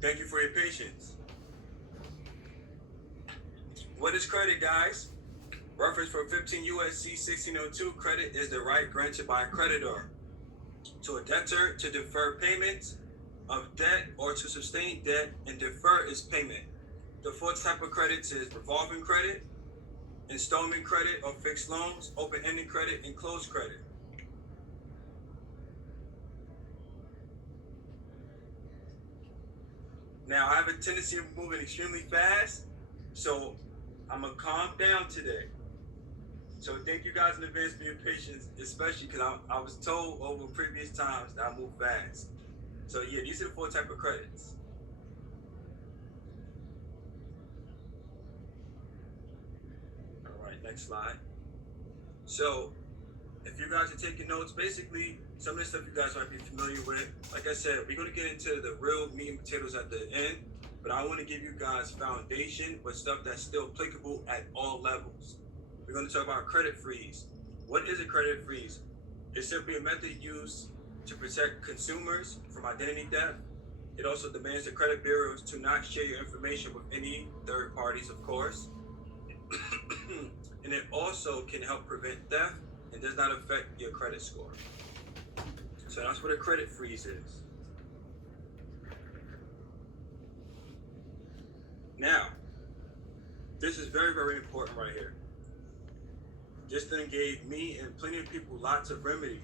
Thank you for your patience. What is credit, guys? Reference for 15 U.S.C. 1602, credit is the right granted by a creditor to a debtor to defer payment of debt or to sustain debt and defer its payment. The four type of credits is revolving credit, installment credit or fixed loans, open-ended credit, and closed credit. Now, I have a tendency of moving extremely fast, so I'm going to calm down today. So thank you guys in advance for your patience, especially because I was told over previous times that I move fast. So yeah, these are the four type of credits. All right, next slide. So if you guys are taking notes, basically some of the stuff you guys might be familiar with. Like I said, we're going to get into the real meat and potatoes at the end, but I want to give you guys foundation, but stuff that's still applicable at all levels. We're going to talk about credit freeze. What is a credit freeze? It's simply a method used to protect consumers from identity theft. It also demands the credit bureaus to not share your information with any third parties, of course. And it also can help prevent theft and does not affect your credit score. So that's what a credit freeze is. Now, this is very, very important right here. This thing gave me and plenty of people lots of remedy.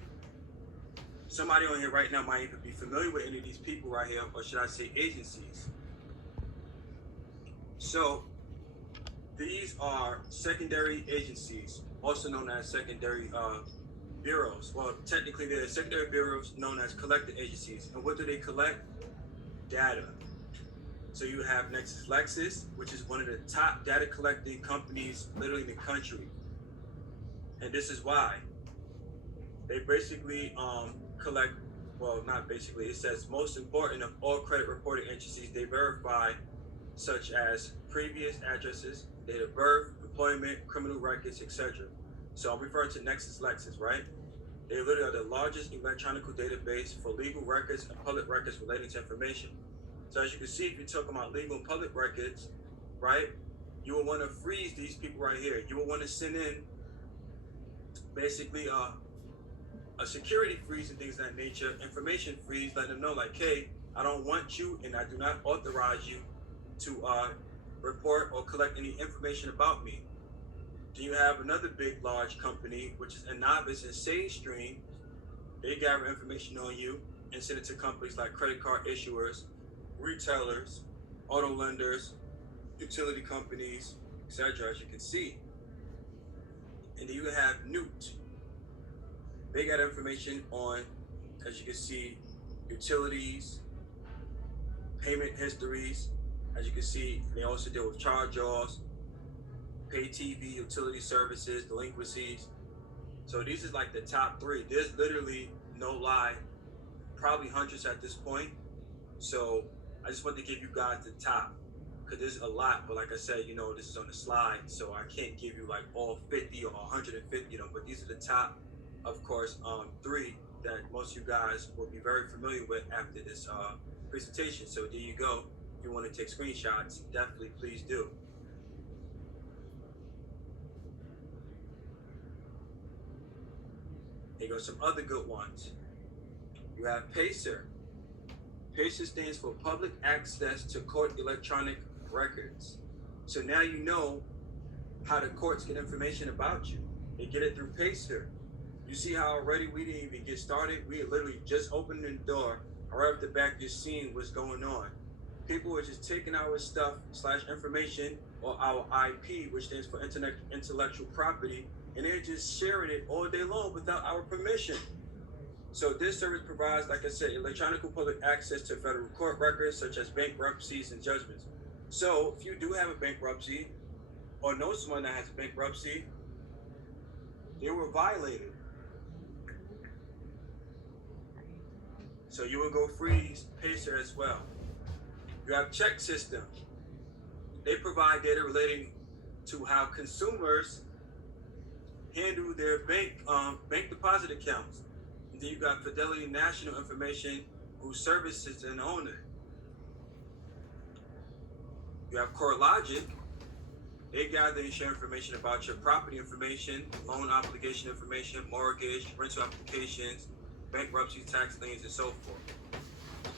Somebody on here right now might even be familiar with any of these people right here, or should I say agencies. So these are secondary agencies, also known as secondary bureaus. Well, technically they're secondary bureaus known as collecting agencies. And what do they collect? Data. So you have LexisNexis, which is one of the top data collecting companies literally in the country. And this is why. They basically collect, well, not basically, it says most important of all credit reporting agencies, they verify such as previous addresses, date of birth, employment, criminal records, etc. So I'm referring to LexisNexis, right? They literally are the largest electronic database for legal records and public records relating to information. So as you can see, if you're talking about legal and public records, right, you will want to freeze these people right here. You will want to send in basically a security freeze and things of that nature, information freeze, letting them know like, hey, I don't want you and I do not authorize you to report or collect any information about me. Then you have another big, large company, which is Innovis and SageStream. They gather information on you and send it to companies like credit card issuers, retailers, auto lenders, utility companies, etc., as you can see. And then you have Newt. They got information on, as you can see, utilities, payment histories. As you can see, they also deal with charge-offs, pay TV, utility services, delinquencies. So these is like the top three. There's literally, no lie, probably hundreds at this point. So I just want to give you guys the top, because there's a lot, but like I said, you know, this is on the slide, so I can't give you like all 50 or 150 of them, but these are the top, of course, three that most of you guys will be very familiar with after this presentation. So there you go. If you want to take screenshots, definitely please do. Here go some other good ones. You have PACER. PACER stands for Public Access to Court Electronic Records. So now you know how the courts get information about you. They get it through PACER. You see how already we didn't even get started? We literally just opened the door. Right off the back, you're seeing what's going on. People are just taking our stuff / information, or our IP, which stands for intellectual property, and they're just sharing it all day long without our permission. So this service provides, like I said, electronic public access to federal court records such as bankruptcies and judgments. So if you do have a bankruptcy or know someone that has a bankruptcy, they were violated. So you will go freeze PACER as well. You have ChexSystem. They provide data relating to how consumers handle their bank deposit accounts. Then you got Fidelity National Information, who services an owner. You have CoreLogic. They gather and share information about your property information, loan obligation information, mortgage, rental applications, bankruptcy, tax liens, and so forth.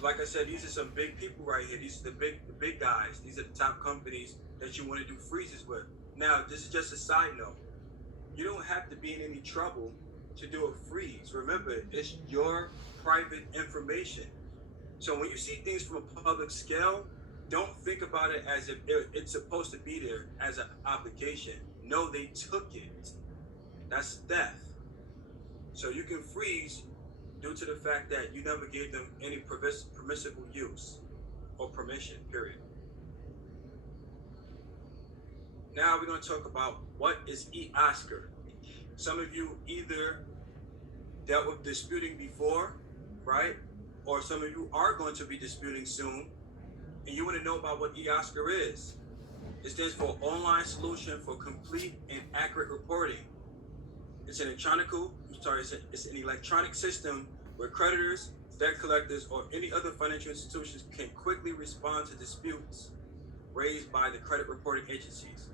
Like I said, these are some big people right here. These are the big guys. These are the top companies that you want to do freezes with. Now, this is just a side note. You don't have to be in any trouble to do a freeze. Remember, it's your private information. So when you see things from a public scale, don't think about it as if it's supposed to be there as an obligation. No, they took it. That's theft. So you can freeze due to the fact that you never gave them any permissible use or permission, period. Now we're going to talk about what is eOscar. Some of you either dealt with disputing before, right? Or some of you are going to be disputing soon, and you want to know about what eOscar is. It stands for Online Solution for Complete and Accurate Reporting. It's an electronic system where creditors, debt collectors, or any other financial institutions can quickly respond to disputes raised by the credit reporting agencies.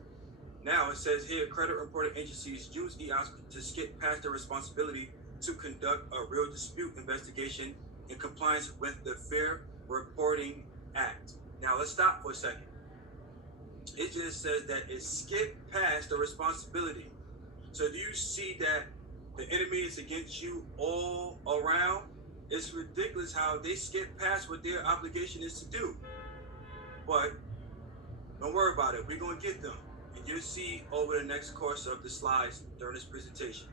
Now it says here, credit reporting agencies use eOscar to skip past their responsibility to conduct a real dispute investigation in compliance with the Fair Reporting Act. Now let's stop for a second. It just says that it skipped past the responsibility. So do you see that the enemy is against you all around? It's ridiculous how they skip past what their obligation is to do. But don't worry about it. We're going to get them. And you'll see over the next course of the slides during this presentation.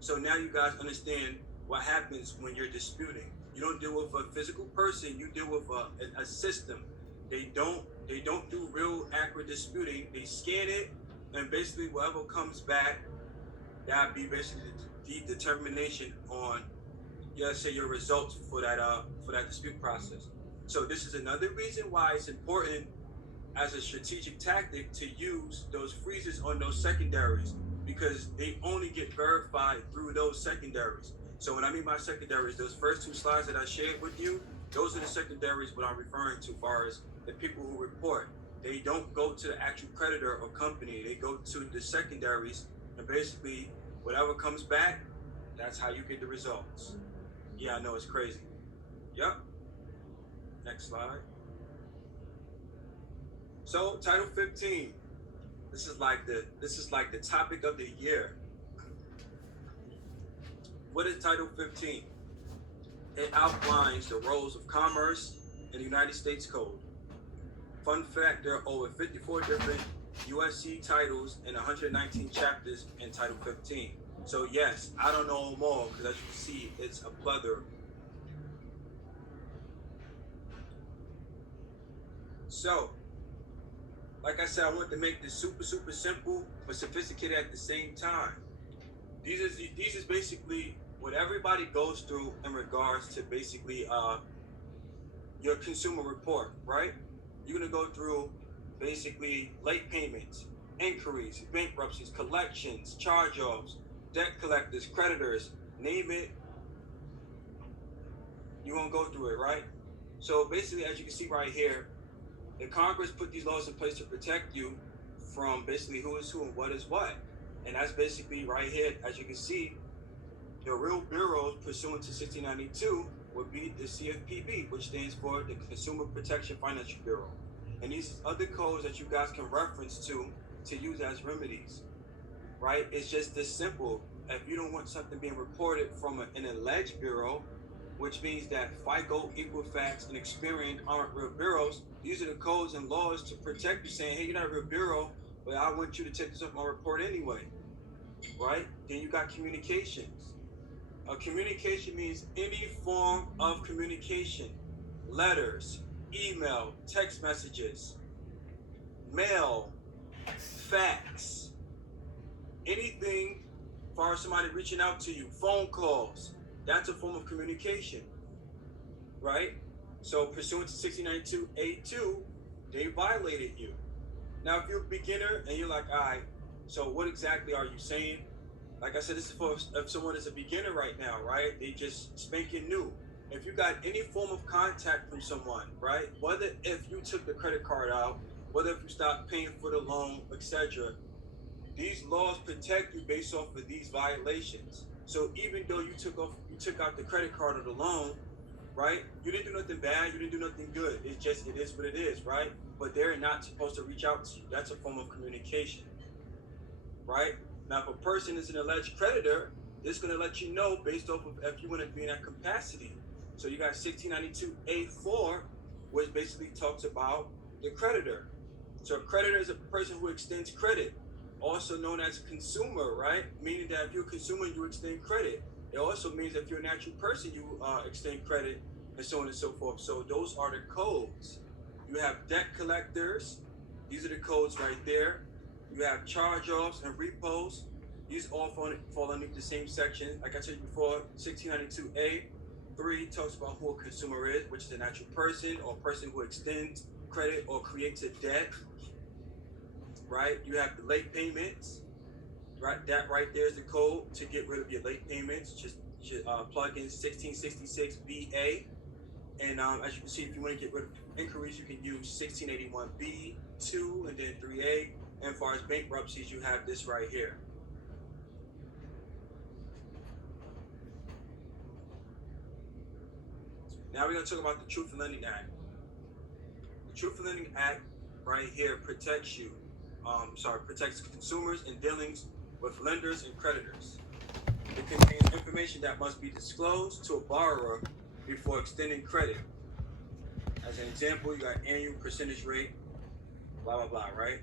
So now you guys understand what happens when you're disputing. You don't deal with a physical person. You deal with a system. They don't do real accurate disputing. They scan it, and basically whatever comes back, that'd be basically the determination on, let's say, your results for that dispute process. So this is another reason why it's important as a strategic tactic to use those freezes on those secondaries, because they only get verified through those secondaries. So when I mean by secondaries, those first two slides that I shared with you, those are the secondaries what I'm referring to, as far as the people who report. They don't go to the actual creditor or company. They go to the secondaries, and basically whatever comes back, that's how you get the results. Yeah, I know, it's crazy. Yep. Next slide. So Title 15. This is like the topic of the year. What is Title 15? It outlines the roles of commerce in the United States Code. Fun fact, there are over 54 different USC titles and 119 chapters in Title 15. So yes, I don't know more, because as you can see, it's a plethora. So, like I said, I want to make this super simple but sophisticated at the same time. These is basically what everybody goes through in regards to basically your consumer report, right? You're gonna go through basically late payments, inquiries, bankruptcies, collections, charge-offs, debt collectors, creditors, name it. You're gonna go through it, right? So basically, as you can see right here, the Congress put these laws in place to protect you from basically who is who and what is what. And that's basically right here, as you can see, the real bureaus pursuant to 1692 would be the CFPB, which stands for the Consumer Protection Financial Bureau. And these other codes that you guys can reference to use as remedies, right? It's just this simple. If you don't want something being reported from an alleged bureau, which means that FICO, Equifax, and Experian aren't real bureaus, these are the codes and laws to protect you, saying, hey, you're not a real bureau, but I want you to take this up my report anyway, right? Then you got communications. Communication means any form of communication, letters, email, text messages, mail, fax, anything as far as somebody reaching out to you, phone calls, that's a form of communication, right? So pursuant to 1692A2, they violated you. Now, if you're a beginner and you're like, all right, so what exactly are you saying? Like I said, this is for if someone is a beginner right now, right? They just spanking new. If you got any form of contact from someone, right? Whether if you took the credit card out, What if you stop paying for the loan, etc.? These laws protect you based off of these violations. So even though you took out the credit card or the loan, right? You didn't do nothing bad. You didn't do nothing good. It's just it is what it is, right? But they're not supposed to reach out to you. That's a form of communication, right? Now, if a person is an alleged creditor, it's going to let you know based off of if you want to be in that capacity. So you got 1692A4, which basically talks about the creditor. So a creditor is a person who extends credit, also known as consumer, right? Meaning that if you're a consumer, you extend credit. It also means if you're a natural person, you extend credit, and so on and so forth. So those are the codes. You have debt collectors. These are the codes right there. You have charge-offs and repos. These all fall underneath the same section. Like I said before, 1692A3 talks about who a consumer is, which is a natural person or a person who extends credit or creates a debt, right? You have the late payments, right? That right there is the code to get rid of your late payments. Just plug in 1666BA. And as you can see, if you want to get rid of inquiries, you can use 1681B2 and then 3A. And as far as bankruptcies, you have this right here. Now we're going to talk about the Truth in Lending Act. The Truth in Lending Act right here protects you. Protects consumers in dealings with lenders and creditors. It contains information that must be disclosed to a borrower before extending credit. As an example, you got annual percentage rate, blah, blah, blah, right?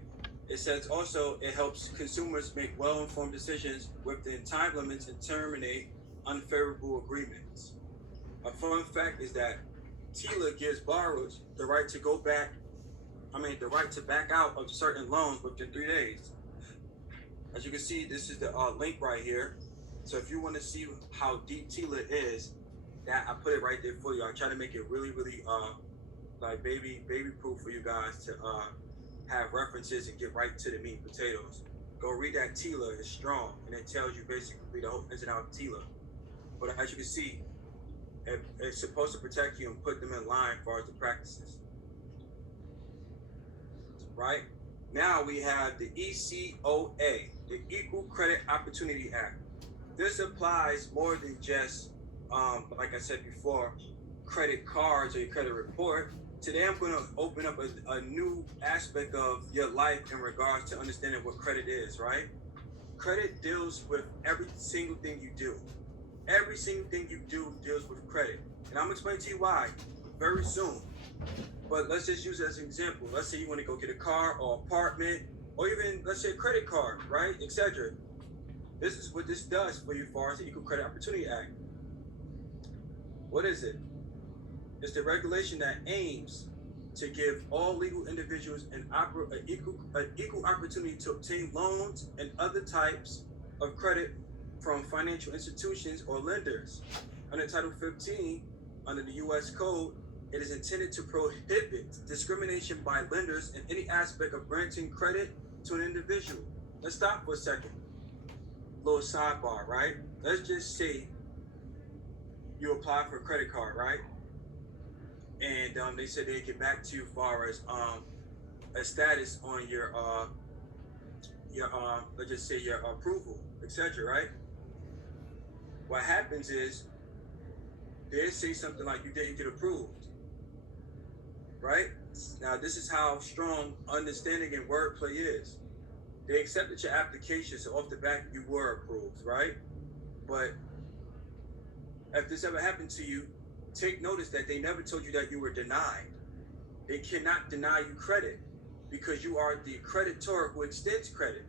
It says also it helps consumers make well-informed decisions within time limits and terminate unfavorable agreements. A fun fact is that TILA gives borrowers the right to back out of certain loans within 3 days. As you can see, this is the link right here. So if you want to see how deep TILA is, that I put it right there for you. I try to make it really, really like baby proof for you guys to have references and get right to the meat and potatoes. Go read that. TILA is strong, and it tells you basically the whole ins and out of TILA. But as you can see, it's supposed to protect you and put them in line as far as the practices. Right? Now we have the ECOA, the Equal Credit Opportunity Act. This applies more than just, like I said before, credit cards or your credit report. Today I'm going to open up a new aspect of your life in regards to understanding what credit is, right? Credit deals with every single thing you do. Every single thing you do deals with credit. And I'm going to explain to you why very soon. But let's just use it as an example. Let's say you want to go get a car or apartment, or even, let's say, a credit card, right, etc. This is what this does for you as far as the Equal Credit Opportunity Act. What is it? It's the regulation that aims to give all legal individuals an equal opportunity to obtain loans and other types of credit from financial institutions or lenders. Under Title 15, under the U.S. Code, it is intended to prohibit discrimination by lenders in any aspect of granting credit to an individual. Let's stop for a second. Little sidebar, right? Let's just say you apply for a credit card, right? And they said they'd get back to you as far as a status on your let's just say your approval, etc. Right? What happens is they say something like you didn't get approved, right? Now this is how strong understanding and wordplay is. They accepted your application, so off the bat you were approved, right? But if this ever happened to you, take notice that they never told you that you were denied. They cannot deny you credit because you are the creditor who extends credit.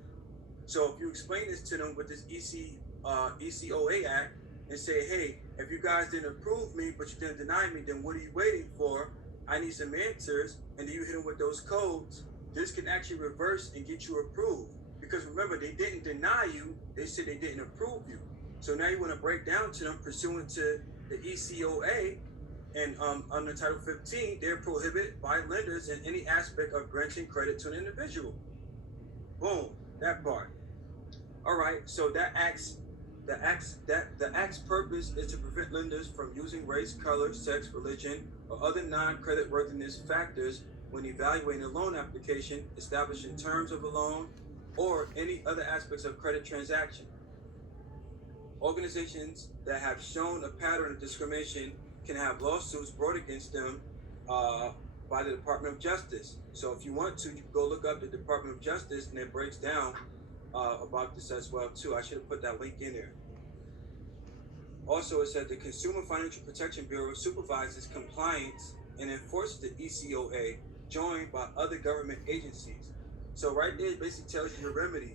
So if you explain this to them with this ECOA Act and say, hey, if you guys didn't approve me, but you didn't deny me, then what are you waiting for? I need some answers. And then you hit them with those codes. This can actually reverse and get you approved. Because remember, they didn't deny you. They said they didn't approve you. So now you want to break down to them pursuant to the ECOA, and under Title 15, they're prohibited by lenders in any aspect of granting credit to an individual. Boom, that part. All right, so the act's purpose is to prevent lenders from using race, color, sex, religion, or other non-creditworthiness factors when evaluating a loan application, establishing terms of a loan, or any other aspects of credit transaction. Organizations that have shown a pattern of discrimination can have lawsuits brought against them by the Department of Justice. So if you want to, you can go look up the Department of Justice, and it breaks down about this as well too. I should have put that link in there. Also, it said the Consumer Financial Protection Bureau supervises compliance and enforces the ECOA, joined by other government agencies. So right there, it basically tells you your remedy.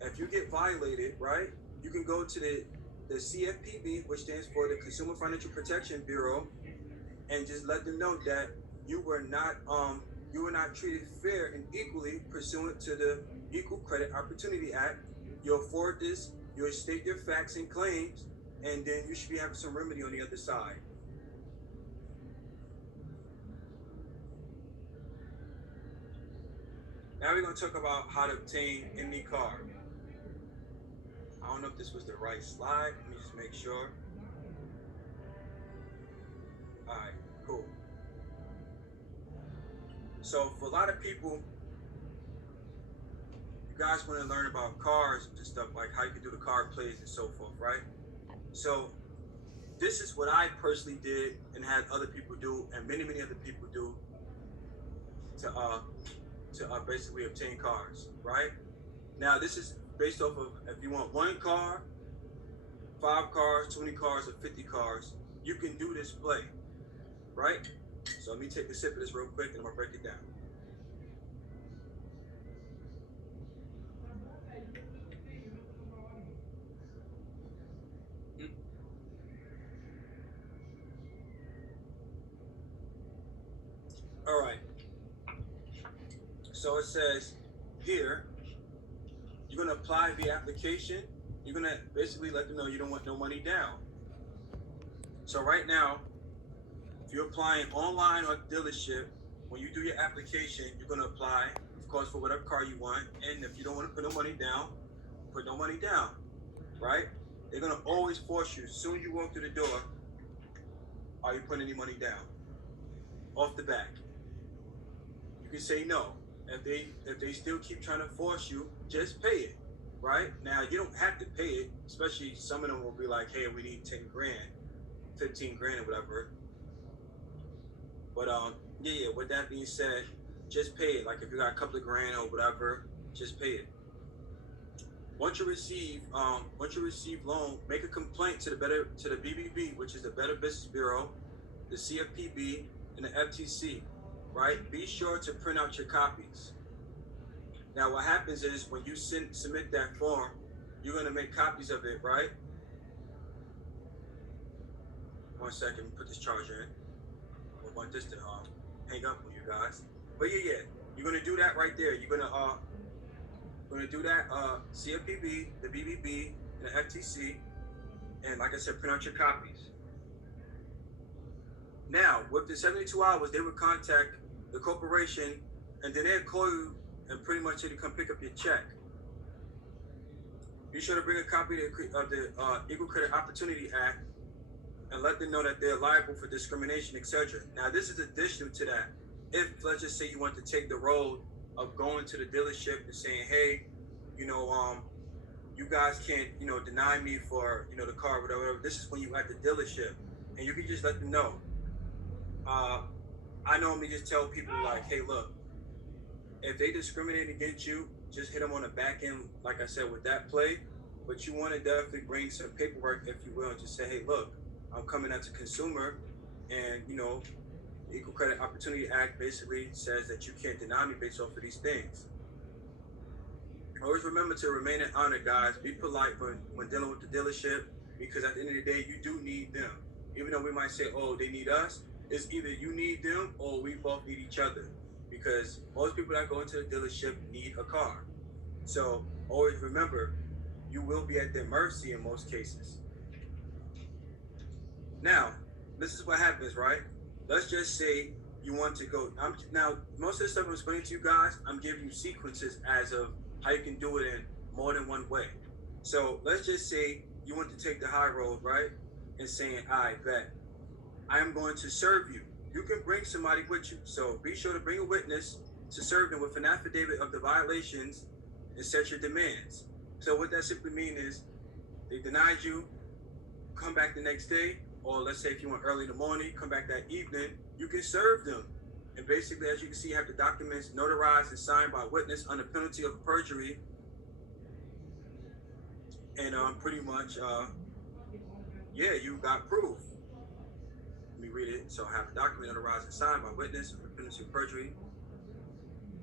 If you get violated, right, you can go to the CFPB, which stands for the Consumer Financial Protection Bureau, and just let them know that you were not treated fair and equally pursuant to the Equal Credit Opportunity Act. You'll forward this, you'll state your facts and claims, and then you should be having some remedy on the other side. Now we're going to talk about how to obtain any car. I don't know if this was the right slide. Let me just make sure. All right, cool. So for a lot of people, you guys want to learn about cars and stuff, like how you can do the car plays and so forth, right? So this is what I personally did and had other people do, and many other people do to basically obtain cars, right? Now this is based off of if you want 1 car, 5 cars, 20 cars, or 50 cars, you can do this play, right? So let me take a sip of this real quick and I'm gonna break it down. All right. So it says here, you're gonna apply the application. You're gonna basically let them know you don't want no money down. So right now, if you're applying online or dealership, when you do your application, you're gonna apply, of course, for whatever car you want. And if you don't want to put no money down, put no money down, right? They're gonna always force you. As soon as you walk through the door, are you putting any money down? Off the back. You can say no. If they still keep trying to force you, just pay it, right? Now you don't have to pay it, especially some of them will be like, hey, we need 10 grand, 15 grand or whatever. But yeah, with that being said, just pay it. Like if you got a couple of grand or whatever, just pay it. Once you receive loan, make a complaint to the BBB, which is the Better Business Bureau, the CFPB, and the FTC. Right? Be sure to print out your copies. Now, what happens is when you submit that form, you're going to make copies of it, right? 1 second, put this charger in. I want this to hang up on you guys. But yeah, you're going to do that right there. You're going to do that. CFPB, the BBB, and the FTC, and like I said, print out your copies. Now, with the 72 hours, they would contact the corporation, and then they'll call you and pretty much they come pick up your check. Be sure to bring a copy of the Equal Credit Opportunity Act and let them know that they're liable for discrimination, etc. Now, this is additional to that. If, let's just say, you want to take the road of going to the dealership and saying, hey, you guys can't, deny me for, the car, whatever. This is when you at the dealership, and you can just let them know. I normally just tell people like, hey, look, if they discriminate against you, just hit them on the back end, like I said, with that play. But you want to definitely bring some paperwork, if you will, and just say, hey, look, I'm coming as a consumer, and, the Equal Credit Opportunity Act basically says that you can't deny me based off of these things. Always remember to remain in honor, guys. Be polite when dealing with the dealership, because at the end of the day, you do need them. Even though we might say, oh, they need us, it's either you need them or we both need each other, because most people that go into the dealership need a car. So always remember, you will be at their mercy in most cases. Now, this is what happens, right? Let's just say you want to go. Now, most of the stuff I'm explaining to you guys, I'm giving you sequences as of how you can do it in more than one way. So let's just say you want to take the high road, right? And saying, I bet I am going to serve you. you can bring somebody with you. So be sure to bring a witness to serve them with an affidavit of the violations and set your demands. So what that simply means is they denied you, come back the next day, or let's say if you went early in the morning, come back that evening, you can serve them. And basically, as you can see, you have the documents notarized and signed by a witness under penalty of perjury. And pretty much, yeah, you got proof. Let me read it. So I have a document notarized and signed by a witness under penalty of perjury.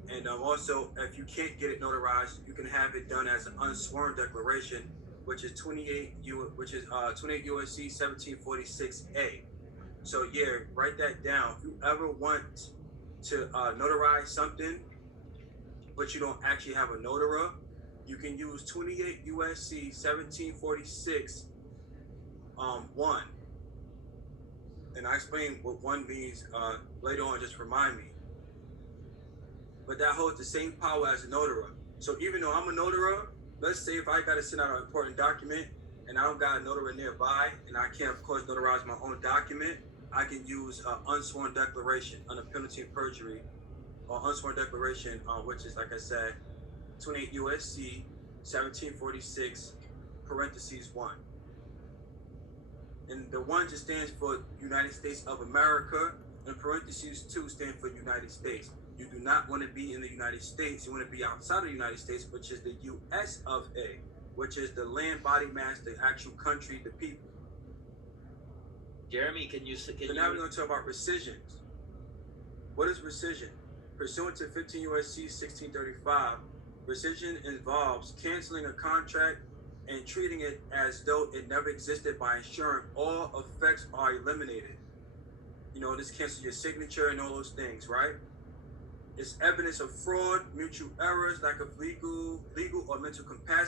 And also, if you can't get it notarized, you can have it done as an unsworn declaration, which is 28 USC 1746A. So yeah, write that down. If you ever want to notarize something, but you don't actually have a notary, you can use 28 USC 1746 1. And I explain what 1 means later on, just remind me. But that holds the same power as a notary. So even though I'm a notary, let's say if I got to send out an important document and I don't got a notary nearby, and I can't, of course, notarize my own document, I can use an unsworn declaration under penalty of perjury, or unsworn declaration, which is, like I said, 28 USC 1746 parentheses 1. And the 1 just stands for United States of America, and parentheses 2 stand for United States. You do not want to be in the United States. You want to be outside of the United States, which is the US of A, which is the land, body, mass, the actual country, the people. Jeremy, can you So now we're going to talk about rescissions. What is rescission? Pursuant to 15 USC 1635, rescission involves canceling a contract and treating it as though it never existed by ensuring all effects are eliminated. You know, this cancels your signature and all those things, right? It's evidence of fraud, mutual errors, lack of legal or mental capacity.